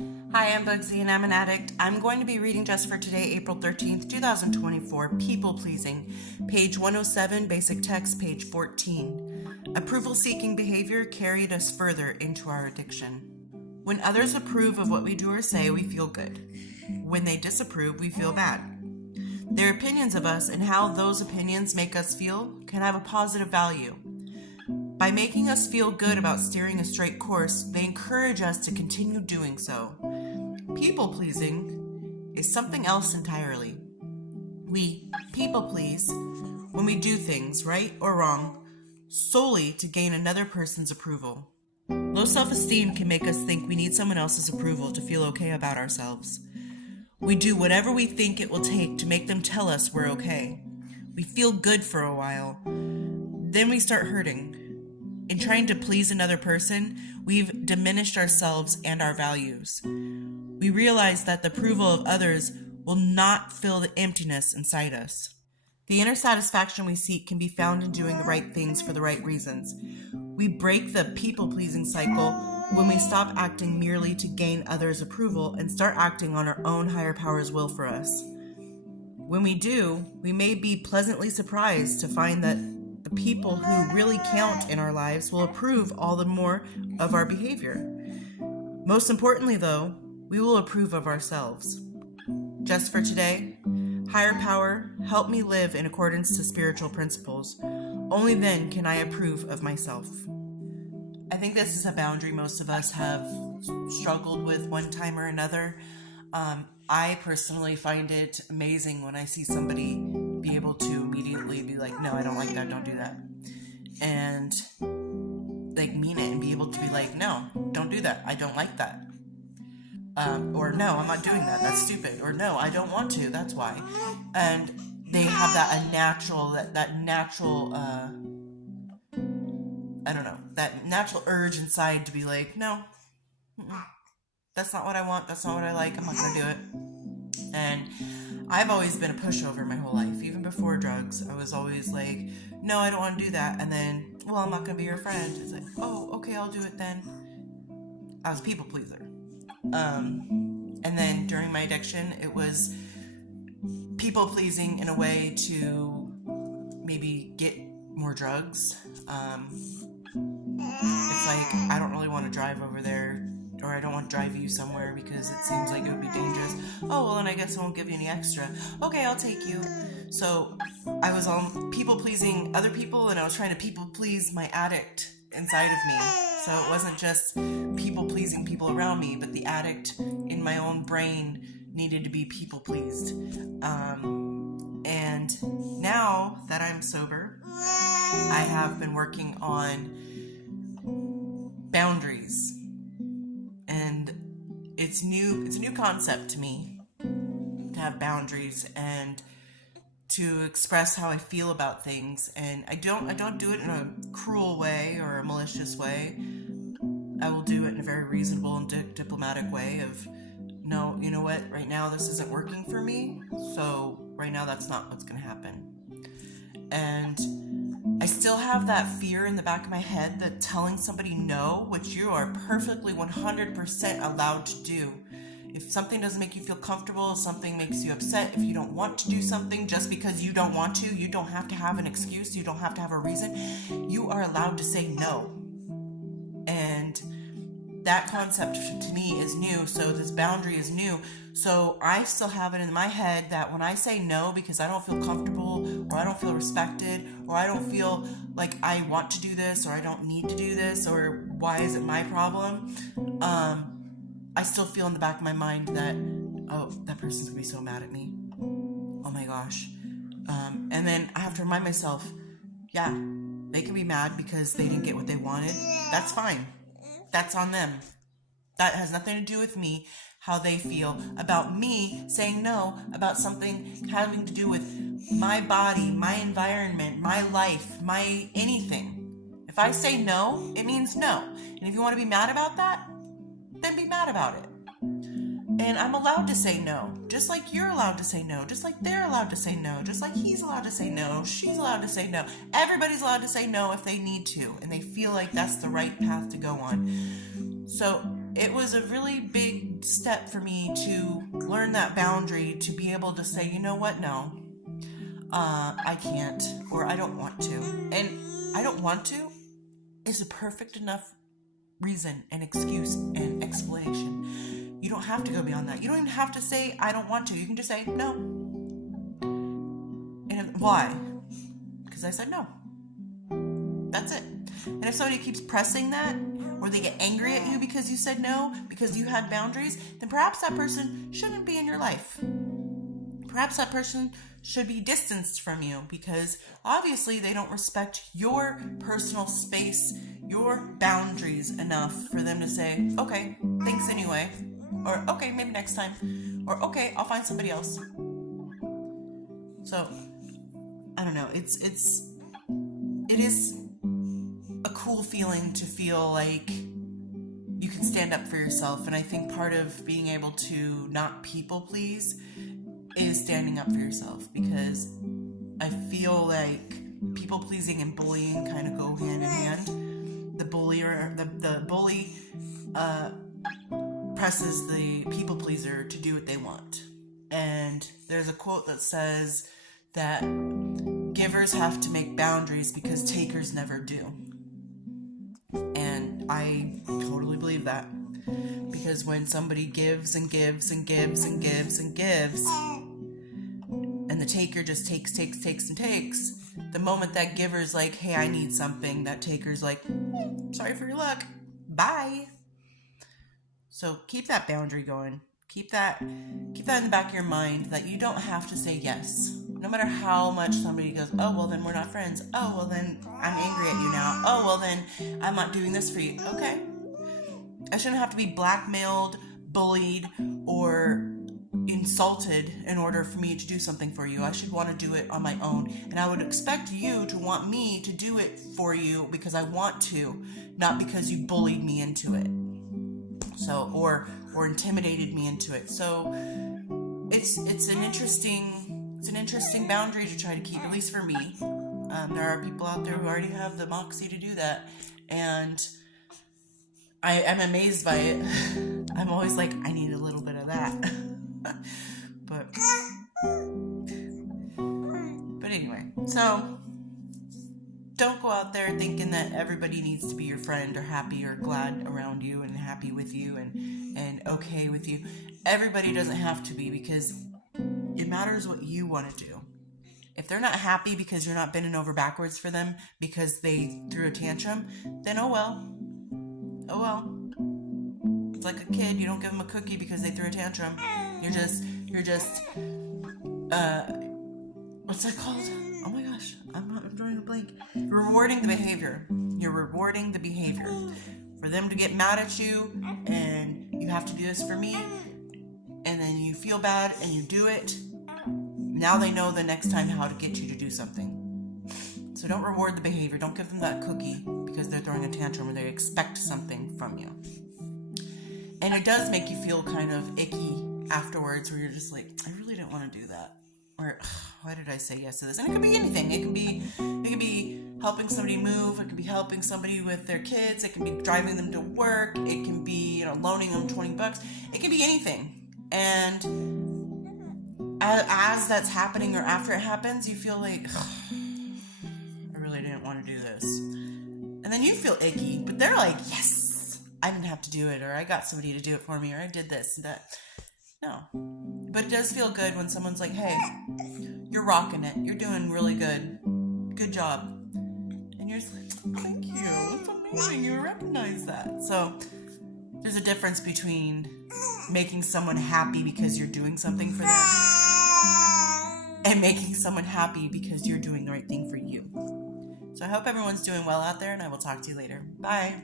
Hi, I'm Bugsy and I'm an addict. I'm going to be reading just for today, April 13th, 2024, People Pleasing, page 107, basic text, page 14. Approval seeking behavior carried us further into our addiction. When others approve of what we do or say, we feel good. When they disapprove, we feel bad. Their opinions of us and how those opinions make us feel can have a positive value. By making us feel good about steering a straight course, they encourage us to continue doing so. People pleasing is something else entirely. We people please when we do things, right or wrong, solely to gain another person's approval. Low self-esteem can make us think we need someone else's approval to feel okay about ourselves. We do whatever we think it will take to make them tell us we're okay. We feel good for a while, then we start hurting. In trying to please another person, we've diminished ourselves and our values. We realize that the approval of others will not fill the emptiness inside us. The inner satisfaction we seek can be found in doing the right things for the right reasons. We break the people-pleasing cycle when we stop acting merely to gain others' approval and start acting on our own higher power's will for us. When we do, we may be pleasantly surprised to find that the people who really count in our lives will approve all the more of our behavior. Most importantly, though, we will approve of ourselves. Just for today, higher power, help me live in accordance to spiritual principles. Only then can I approve of myself. I think this is a boundary most of us have struggled with one time or another. I personally find it amazing when I see somebody be able to immediately be like, no, I don't like that, don't do that. And like mean it and be able to be like, no, don't do that, I don't like that. Or no, I'm not doing that, that's stupid. Or no, I don't want to, that's why. And they have that natural that natural urge inside to be like, no, that's not what I want, that's not what I like, I'm not gonna do it. And I've always been a pushover my whole life. Even before drugs, I was always like, no, I don't want to do that. And then, well, I'm not going to be your friend. It's like, oh, okay, I'll do it then. I was a people pleaser. And then during my addiction, it was people pleasing in a way to maybe get more drugs. It's like, I don't really want to drive over there, or I don't want to drive you somewhere because it seems like it would be dangerous. Oh, well, then I guess I won't give you any extra. Okay, I'll take you. So I was on people pleasing other people, and I was trying to people please my addict inside of me. So it wasn't just people pleasing people around me, but the addict in my own brain needed to be people pleased. And now that I'm sober, I have been working on boundaries. And it's a new concept to me to have boundaries and to express how I feel about things. And I don't do it in a cruel way or a malicious way. I will do it in a very reasonable and diplomatic way of, no, you know what, right now this isn't working for me, so right now that's not what's going to happen. And I still have that fear in the back of my head that telling somebody no, which you are perfectly 100% allowed to do. If something doesn't make you feel comfortable, if something makes you upset, if you don't want to do something just because you don't want to, you don't have to have an excuse, you don't have to have a reason. You are allowed to say no. And that concept to me is new, so this boundary is new. So I still have it in my head that when I say no because I don't feel comfortable, or I don't feel respected, or I don't feel like I want to do this, or I don't need to do this, or why is it my problem, I still feel in the back of my mind that, oh, that person's gonna be so mad at me. Oh my gosh. And then I have to remind myself, yeah, they can be mad because they didn't get what they wanted. That's fine. That's on them. That has nothing to do with me, how they feel about me saying no about something having to do with my body, my environment, my life, my anything. If I say no, it means no. And if you want to be mad about that, then be mad about it. And I'm allowed to say no, just like you're allowed to say no, just like they're allowed to say no, just like he's allowed to say no, she's allowed to say no. Everybody's allowed to say no if they need to, and they feel like that's the right path to go on. So it was a really big step for me to learn that boundary, to be able to say, you know what, no, I can't, or I don't want to. And I don't want to is a perfect enough reason and excuse and explanation. You don't have to go beyond that. You don't even have to say, I don't want to. You can just say, no. And why? Because I said no. That's it. And if somebody keeps pressing that, or they get angry at you because you said no, because you had boundaries, then perhaps that person shouldn't be in your life. Perhaps that person should be distanced from you, because obviously they don't respect your personal space, your boundaries enough for them to say, okay, thanks anyway, or okay, maybe next time, or okay, I'll find somebody else. So, I don't know, it is a cool feeling to feel like you can stand up for yourself. And I think part of being able to not people please is standing up for yourself, because I feel like people pleasing and bullying kind of go hand in hand. The bully presses the people pleaser to do what they want. And there's a quote that says that givers have to make boundaries because takers never do. And I totally believe that. Because when somebody gives and gives and gives and gives and gives, and the taker just takes and takes, the moment that giver's like, hey, I need something, that taker's like, sorry for your luck, bye. So keep that boundary going. Keep that in the back of your mind, that you don't have to say yes. No matter how much somebody goes, oh, well, then we're not friends. Oh, well, then I'm angry at you now. Oh, well, then I'm not doing this for you. Okay. I shouldn't have to be blackmailed, bullied, or insulted in order for me to do something for you. I should want to do it on my own. And I would expect you to want me to do it for you because I want to, not because you bullied me into it. So, or intimidated me into it. So it's an interesting boundary to try to keep, at least for me. There are people out there who already have the moxie to do that, and I am amazed by it. I'm always like, I need a little bit of that. but anyway, so don't go out there thinking that everybody needs to be your friend or happy or glad around you and happy with you and okay with you. Everybody doesn't have to be, because it matters what you want to do. If they're not happy because you're not bending over backwards for them because they threw a tantrum, then oh well. Oh well. It's like a kid. You don't give them a cookie because they threw a tantrum. You're just what's that called? Oh my gosh, I'm drawing a blank. Rewarding the behavior. You're rewarding the behavior. For them to get mad at you and you have to do this for me, and then you feel bad and you do it, now they know the next time how to get you to do something. So don't reward the behavior. Don't give them that cookie because they're throwing a tantrum or they expect something from you. And it does make you feel kind of icky afterwards, where you're just like, I really didn't want to do that. Or, why did I say yes to this? And it could be anything. It could be helping somebody move. It could be helping somebody with their kids. It can be driving them to work. It can be, loaning them $20. It can be anything. And as that's happening or after it happens, you feel like, I really didn't want to do this. And then you feel icky, but they're like, yes, I didn't have to do it, or I got somebody to do it for me, or I did this and that. No. But it does feel good when someone's like, hey, you're rocking it. You're doing really good. Good job. And you're just like, thank you. It's amazing. You recognize that. So there's a difference between making someone happy because you're doing something for them and making someone happy because you're doing the right thing for you. So I hope everyone's doing well out there, and I will talk to you later. Bye.